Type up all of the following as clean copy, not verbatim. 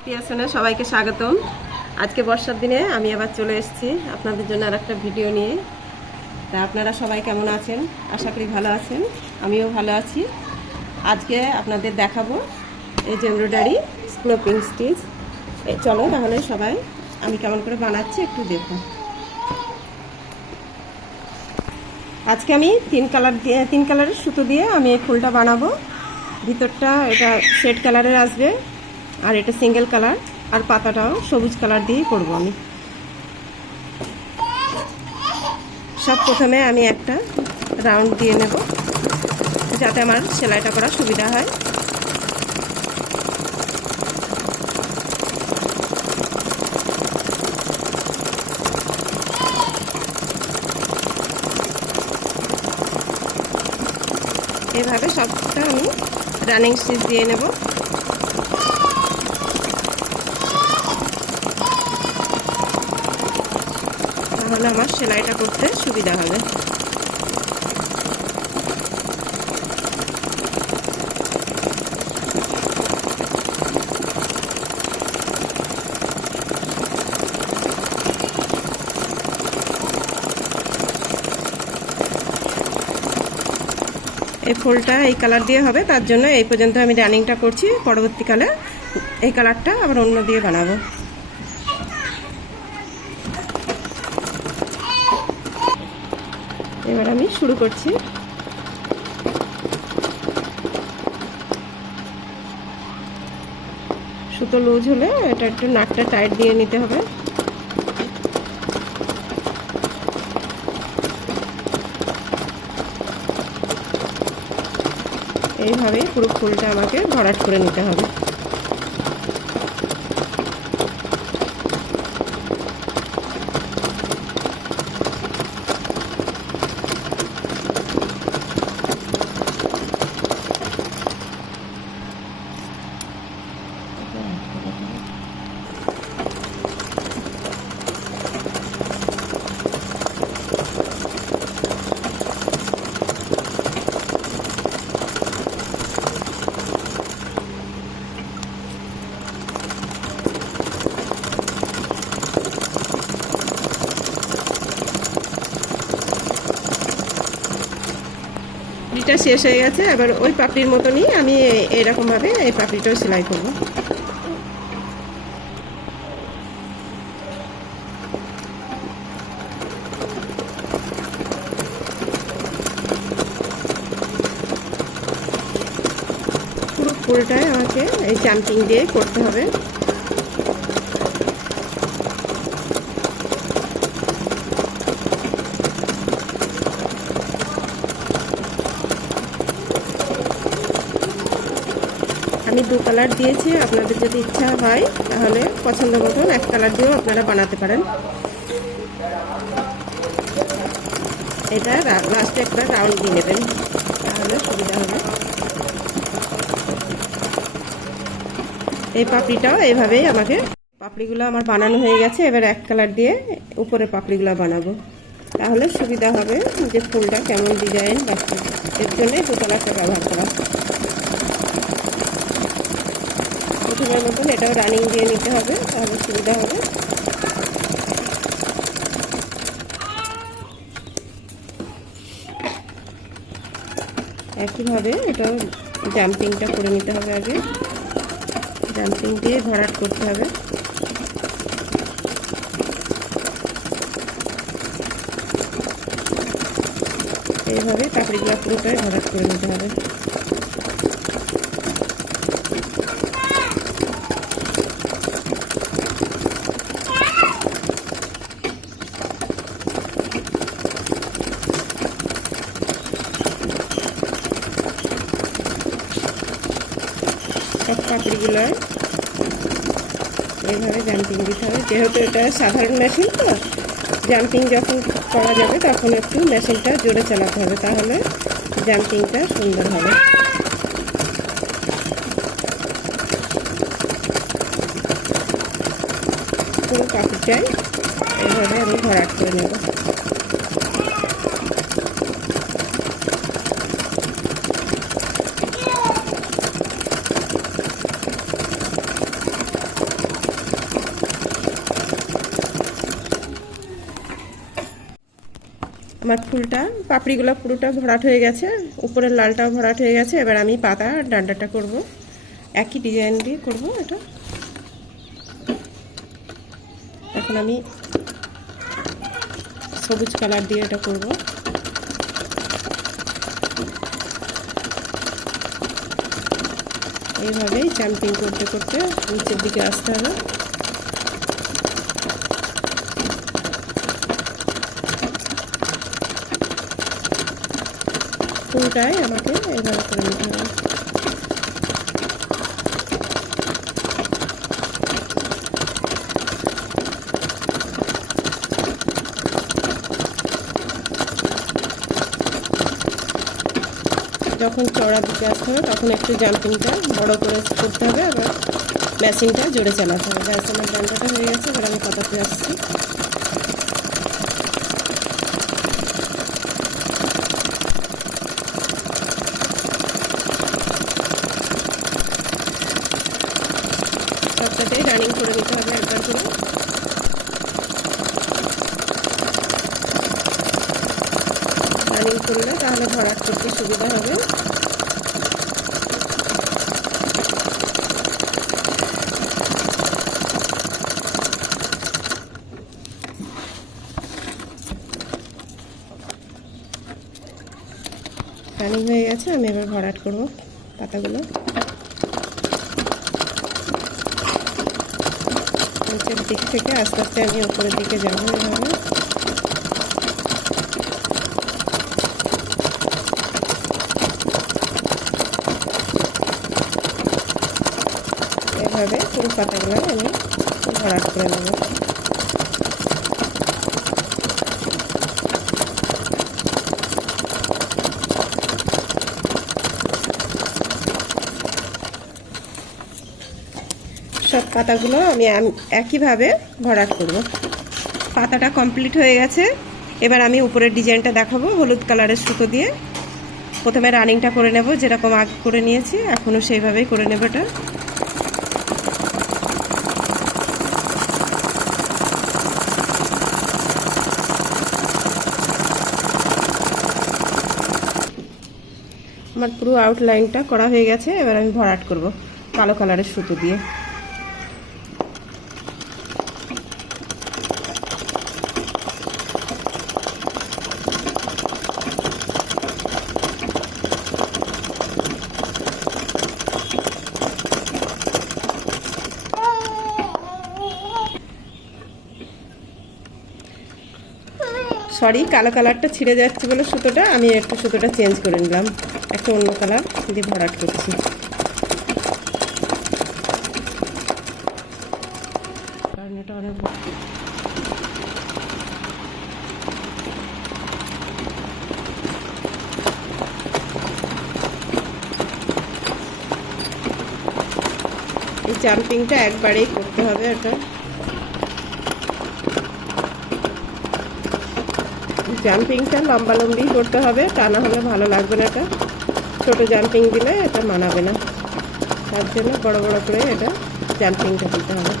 ক্রিয়েশনে সবাইকে স্বাগতম। আজকে বর্ষার দিনে আমি আবার চলে এসেছি আপনাদের জন্য আর একটা ভিডিও নিয়ে। তা আপনারা সবাই কেমন আছেন? আশা করি ভালো আছেন, আমিও ভালো আছি। আজকে আপনাদের দেখাবো এই যে এমব্রয়ডারি স্ক্যালপিং স্টিচ। চলো তাহলে সবাই আমি কেমন করে বানাচ্ছি একটু দেখো। আজকে আমি তিন কালারের সুতো দিয়ে আমি এই ফুলটা বানাবো। ভিতরটা এটা শেড কালারের আসবে, আর এটা সিঙ্গেল কালার, আর পাতাটাও সবুজ কালার দিয়েই করব আমি। সব প্রথমে আমি একটা রাউন্ড দিয়ে নেব যাতে আমার সেলাইটা করা সুবিধা হয়। এভাবে সবটা আমি রানিং স্টিচ দিয়ে নেব। তাহলে আমার সেলাইটা করতে সুবিধা হবে। এই ফুলটা এই কালার দিয়ে হবে, তার জন্য এই পর্যন্ত আমি রানিংটা করছি। পরবর্তীকালে এই কালারটা আবার অন্য দিয়ে বানাবো। এবার আমি শুরু করছি। সুতো লুজ হলে এটা একটু নাটটা টাইট দিয়ে নিতে হবে। এইভাবে পুরো ফুলটা আমাকে ভরাট করে নিতে হবে। পাপড়িটা শেষ হয়ে গেছে। এবার ওই পাপড়ির মতনই আমি এরকমভাবে এই পাপড়িটাও সেলাই করব। পুরো ফুলটাই আমাকে এই জাম্পিং দিয়ে করতে হবে। আমি দু কালার দিয়েছি, আপনাদের যদি ইচ্ছা হয় তাহলে পছন্দ মতন এক কালার দিয়েও আপনারা বানাতে পারেন। এটা লাস্টে একটা রাউন্ড দিয়ে নেবেন, তাহলে সুবিধা হবে। এই পাপড়িটাও এইভাবেই আমাকে, পাপড়িগুলো আমার বানানো হয়ে গেছে। এবার এক কালার দিয়ে উপরে পাপড়িগুলো বানাবো, তাহলে সুবিধা হবে যে ফুলটা কেমন ডিজাইন বানাবো। এর জন্য দু কালারটা ব্যবহার করা। প্রথমের মতন এটাও রানিং দিয়ে নিতে হবে, তাহলে সুবিধা হবে। একইভাবে এটাও জাম্পিংটা করে নিতে হবে। আগে জাম্পিং দিয়ে ভরাট করতে হবে। এইভাবে পাপড়িগুলো পুরোটাই ভরাট করে নিতে হবে। সব পাপড়িগুলো এইভাবে জাম্পিং দিতে হবে। যেহেতু এটা সাধারণ মেশিন, তো জাম্পিং যখন করা যাবে তখন একটু মেশিনটা জোরে চালাতে হবে, তাহলে জাম্পিংটা সুন্দর হবে। পুরো পাপড়িটাই এইভাবে আমি ভরাট করে নেব। আমার ফুলটা পাপড়িগুলো পুরোটা ভরাট হয়ে গেছে, উপরের লালটাও ভরাট হয়ে গেছে। এবার আমি পাতা ডান্ডাটা করব, একই ডিজাইন দিয়ে করব এটা। এখন আমি সবুজ কালার দিয়ে এটা করব। এইভাবেই জাম্পিং করতে করতে নিচের দিকে আসতে হবে। পুরোটাই আমাকে এইভাবে করে নিতে হবে। যখন চড়া দিকে আসতে হবে তখন একটু জাম্পিংটা বড় করে করতে হবে, আবার মেশিনটা জোরে চালাতে হবে। ব্যাস আমার ডান্ডাটা হয়ে গেছে, এবার আমি পাতাতে আসছি। সবটাতেই রানিং করে নিতে হবে একবার করে। রানিং করলে তাহলে ভরাট করতে সুবিধা হবে। রানিং হয়ে গেছে, আমি এবার ভরাট করব পাতাগুলো। নিচের দিক থেকে আস্তে আস্তে আমি উপরের দিকে যাবো। এভাবে ফুল পাতাগুলো আমি ভরাট করে নেব। সব পাতাগুলো আমি একইভাবে ভরাট করব। পাতাটা কমপ্লিট হয়ে গেছে, এবার আমি উপরের ডিজাইনটা দেখাবো হলুদ কালারের সুতো দিয়ে। প্রথমে রানিংটা করে নেব, যেরকম আগে করে নিয়েছি এখনও সেইভাবেই করে নেব এটা। আমার পুরো আউটলাইনটা করা হয়ে গেছে, এবার আমি ভরাট করব কালো কালারের সুতো দিয়ে। সরি, কালো কালারটা ছিঁড়ে যাচ্ছে বলে সুতোটা আমি একটু সুতোটা চেঞ্জ করে নিলাম, একটা অন্য কালার দিয়ে ভরাট করছি। কারণ এটা অনেক এই জাম্পিংটা একবারেই করতে হবে। এটা জাম্পিংটা লম্বা লম্বি করতে হবে, তা না হলে ভালো লাগবে না। এটা ছোট জাম্পিং দিলে এটা মানাবে না, তার জন্য বড় বড় করে এটা জাম্পিংটা দিতে হবে।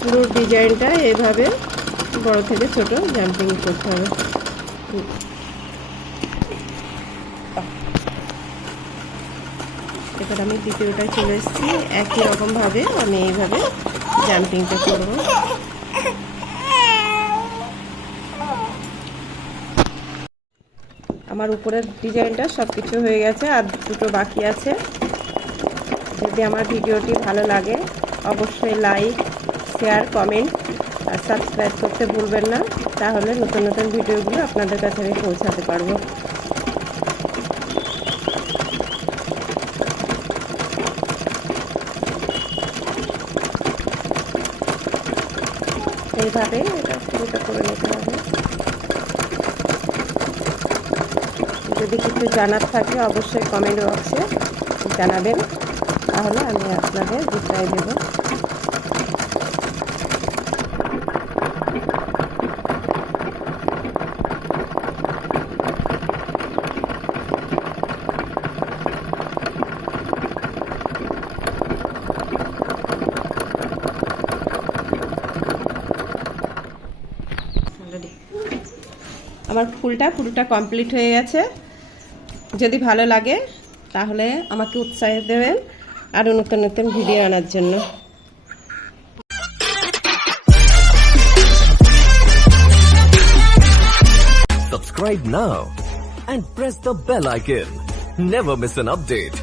পুরো ডিজাইনটা এইভাবে বড় থেকে ছোট জাম্পিং করতে হবে। এবার আমি দ্বিতীয়টায় চলে এসেছি, একই রকমভাবে আমি এইভাবে জাম্পিংটা করব। আমার উপরের ডিজাইনটা সব কিছু হয়ে গেছে, আর দুটো বাকি আছে। যদি আমার ভিডিওটি ভালো লাগে অবশ্যই লাইক, শেয়ার, কমেন্ট আর সাবস্ক্রাইব করতে ভুলবেন না, তাহলে নতুন নতুন ভিডিওগুলো আপনাদের কাছে আমি পৌঁছাতে পারবো। এইভাবে এটা পুরোটা করে নিতে হবে। যদি কিছু জানার থাকে অবশ্যই কমেন্ট বক্সে জানাবেন, তাহলে আমি আপনাদের রিপ্লাই দেব। আমার ফুলটা পুরোটা কমপ্লিট হয়ে গেছে। যদি ভালো লাগে তাহলে আমাকে উৎসাহ দেবেন আরও নতুন নতুন ভিডিও আনার জন্য। Subscribe now and press the bell icon. Never miss an update.